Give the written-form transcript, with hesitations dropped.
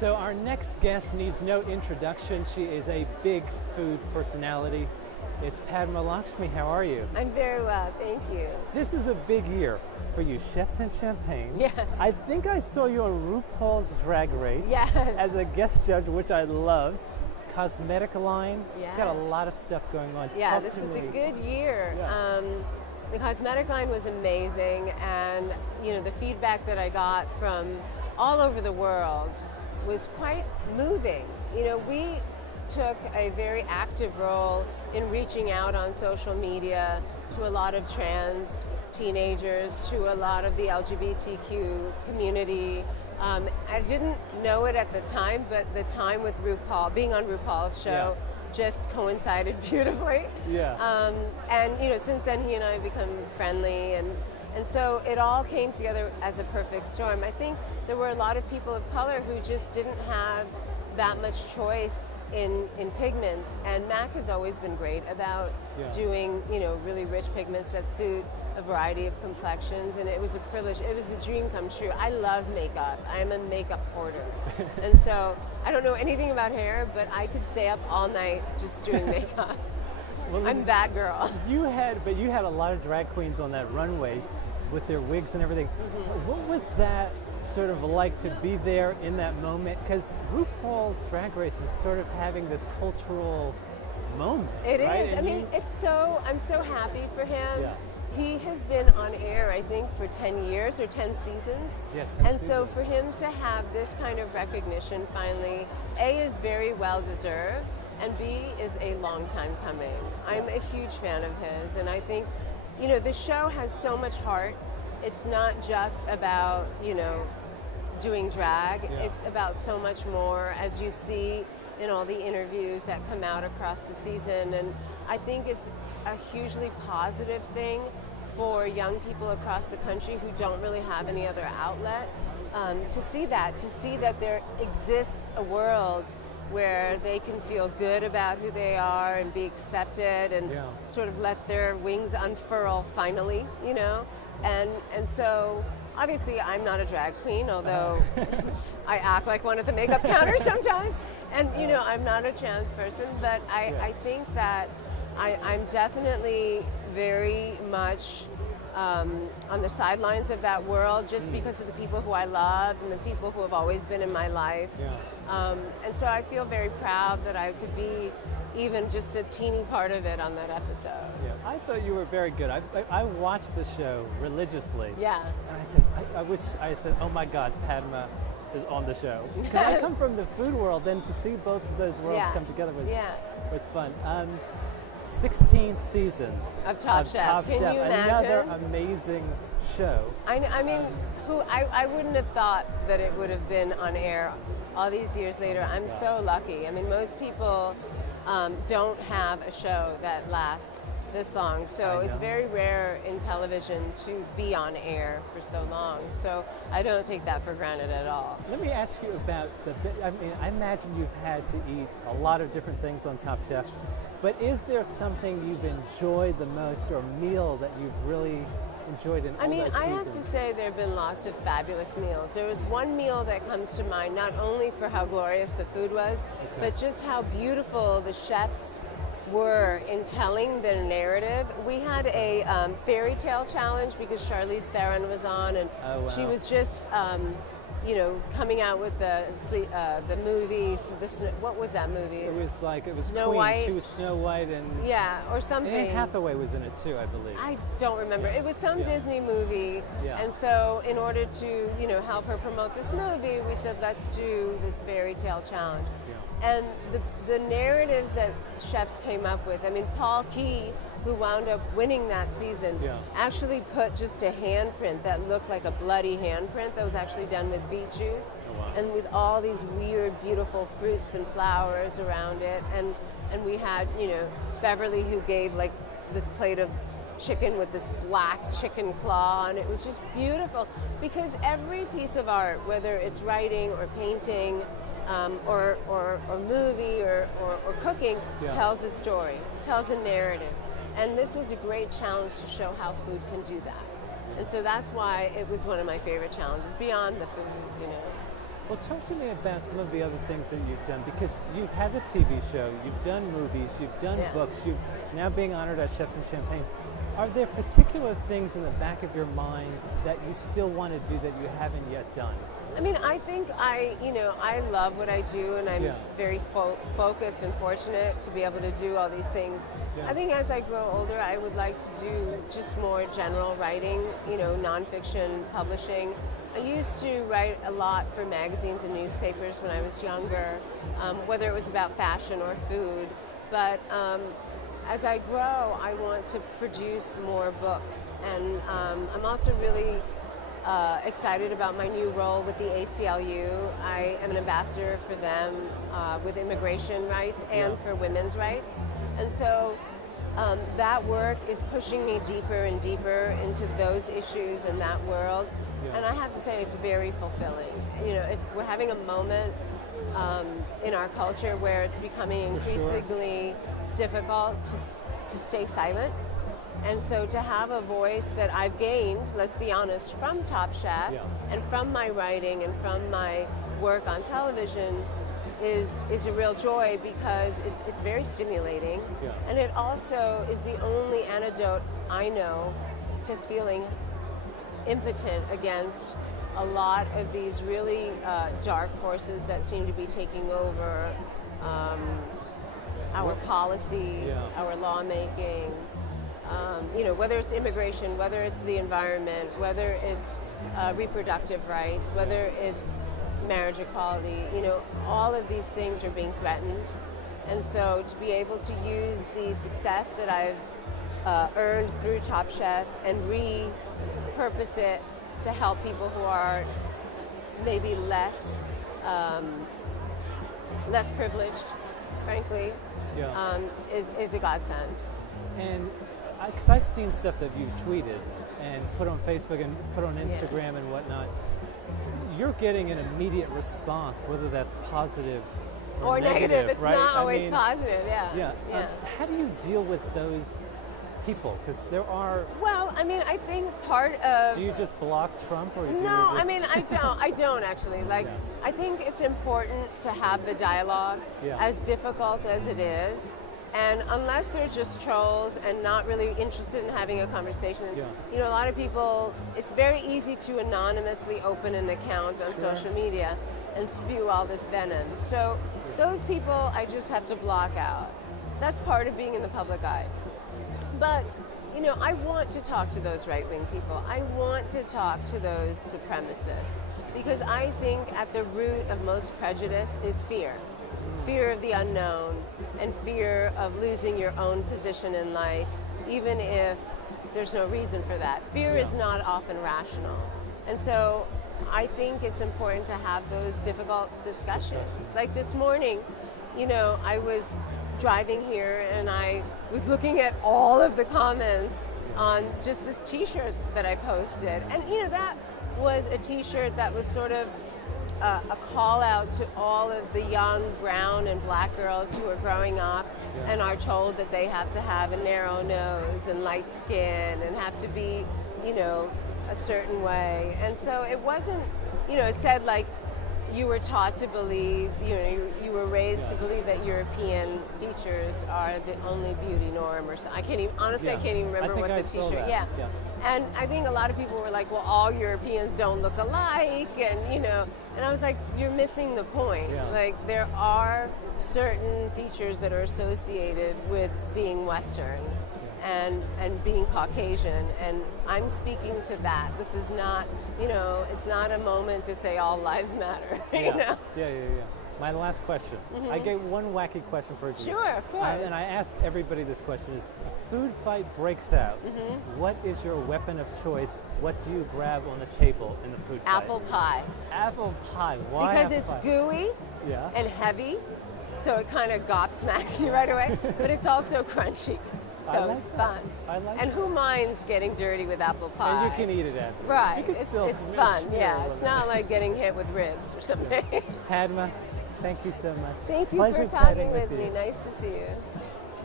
So our next guest needs no introduction. She is a big food personality. It's Padma Lakshmi. How are you? I'm very well, thank you. This is a big year for you, Chefs and Champagne. Yes. I think I saw you on RuPaul's Drag Race Yes. as a guest judge, which I loved. Cosmetic line. Yeah. Got a lot of stuff going on. Yeah, Talk this to was me. a good year. Yeah. The cosmetic line was amazing, and the feedback that I got from all over the world was quite moving. We took a very active role in reaching out on social media to a lot of trans teenagers, to a lot of the LGBTQ community. I didn't know it at the time, but the time with RuPaul, being on RuPaul's show, just coincided beautifully. Yeah. And since then he and I have become friendly, and so it all came together as a perfect storm. I think there were a lot of people of color who just didn't have that much choice in pigments, and MAC has always been great about doing really rich pigments that suit a variety of complexions, and it was a privilege. It was a dream come true. I love makeup. I'm a makeup hoarder. And so I don't know anything about hair, but I could stay up all night just doing makeup. Well, I'm that girl. You had a lot of drag queens on that runway with their wigs and everything. Mm-hmm. What was that sort of like to be there in that moment? Because RuPaul's Drag Race is sort of having this cultural moment. It right? is. And I'm so happy for him. Yeah. He has been on air, I think, for 10 years or 10 seasons. Yeah, 10 and so seasons. for him to have this kind of recognition finally, A, is very well deserved, and B, is a long time coming. I'm a huge fan of his, and I think, the show has so much heart. It's not just about, doing drag. Yeah. It's about so much more, as you see in all the interviews that come out across the season. And I think it's a hugely positive thing for young people across the country who don't really have any other outlet, to see that there exists a world where they can feel good about who they are and be accepted and sort of let their wings unfurl finally, and so obviously I'm not a drag queen, although I act like one at the makeup counter sometimes, and I'm not a trans person, but I think that I'm definitely very much on the sidelines of that world, just because of the people who I love and the people who have always been in my life. And so I feel very proud that I could be even just a teeny part of it on that episode. Yeah, I thought you were very good. I watched the show religiously. Yeah. And I said, oh my God, Padma is on the show. Because I come from the food world, then to see both of those worlds come together was fun. 16 seasons of Top Chef. Can you imagine? Another amazing show. I wouldn't have thought that it would have been on air all these years later. I'm so lucky. Most people don't have a show that lasts this long, so it's very rare in television to be on air for so long. So I don't take that for granted at all. Let me ask you about I imagine you've had to eat a lot of different things on Top Chef, but is there something you've enjoyed the most, or a meal that you've really enjoyed in all those seasons? I have to say there have been lots of fabulous meals. There was one meal that comes to mind, not only for how glorious the food was, but just how beautiful the chefs were in telling their narrative. We had a fairy tale challenge because Charlize Theron was on, and she was just coming out with the movie. What was that movie? It was Snow Queen. White. She was Snow White, and or something. Anne Hathaway was in it too, I believe. I don't remember. It was some Disney movie, and so in order to help her promote this movie, we said let's do this fairy tale challenge. And the narratives that chefs came up with. Paul Key, who wound up winning that season, actually put just a handprint that looked like a bloody handprint that was actually done with beet juice, and with all these weird, beautiful fruits and flowers around it. And we had, Beverly, who gave this plate of chicken with this black chicken claw, and it was just beautiful, because every piece of art, whether it's writing or painting, or movie or cooking, tells a story, tells a narrative. And this was a great challenge to show how food can do that. And so that's why it was one of my favorite challenges, beyond the food, Well, talk to me about some of the other things that you've done, because you've had the TV show, you've done movies, you've done books, you've now being honored at Chefs in Champagne. Are there particular things in the back of your mind that you still want to do that you haven't yet done? I mean, I think I love what I do, and I'm very focused and fortunate to be able to do all these things. Yeah. I think as I grow older, I would like to do just more general writing, nonfiction publishing. I used to write a lot for magazines and newspapers when I was younger, whether it was about fashion or food. But as I grow, I want to produce more books, and I'm also really excited about my new role with the ACLU. I am an ambassador for them with immigration rights and for women's rights. And so that work is pushing me deeper and deeper into those issues and that world. Yeah. And I have to say it's very fulfilling. We're having a moment in our culture where it's becoming increasingly difficult to stay silent. And so to have a voice that I've gained, let's be honest, from Top Chef and from my writing and from my work on television is a real joy, because it's very stimulating. Yeah. And it also is the only antidote I know to feeling impotent against a lot of these really dark forces that seem to be taking over our policy, our lawmaking. Whether it's immigration, whether it's the environment, whether it's reproductive rights, whether it's marriage equality, all of these things are being threatened. And so to be able to use the success that I've earned through Top Chef and repurpose it to help people who are maybe less privileged, frankly, is a godsend. And because I've seen stuff that you've tweeted and put on Facebook and put on Instagram and whatnot, you're getting an immediate response, whether that's positive or negative. It's right? not always positive. How do you deal with those people? Because there are. Well, I mean, I think part of. Do you just block Trump, or I don't actually. I think it's important to have the dialogue, as difficult as it is. And unless they're just trolls and not really interested in having a conversation, a lot of people, it's very easy to anonymously open an account on social media and spew all this venom. So those people I just have to block out. That's part of being in the public eye. But, I want to talk to those right-wing people. I want to talk to those supremacists, because I think at the root of most prejudice is fear. Fear of the unknown and fear of losing your own position in life, even if there's no reason for that. Fear is not often rational. And so I think it's important to have those difficult discussions. Like this morning, I was driving here and I was looking at all of the comments on just this t-shirt that I posted. And that was a t-shirt that was sort of a call out to all of the young brown and black girls who are growing up and are told that they have to have a narrow nose and light skin and have to be, a certain way. And so it wasn't, it said you were taught to believe, you were raised to believe that European features are the only beauty norm, or something. I can't even remember what the t-shirt. And I think a lot of people were like, well, all Europeans don't look alike, and and I was like, you're missing the point. There are certain features that are associated with being Western and being Caucasian, and I'm speaking to that. This is not, it's not a moment to say all lives matter. My last question. I gave one wacky question for you. Sure, of course. And I ask everybody this question: is a food fight breaks out, what is your weapon of choice? What do you grab on the table in the food fight? Apple pie. Apple pie. Why? Because it's gooey and heavy, so it kind of gobsmacks you right away. But it's also crunchy. So it's fun. And who minds getting dirty with apple pie? And you can eat it after. Right. It's fun. It's not like getting hit with ribs or something. Padma, thank you so much. Thank you Pleasure for talking chatting with you. me. Nice to see you.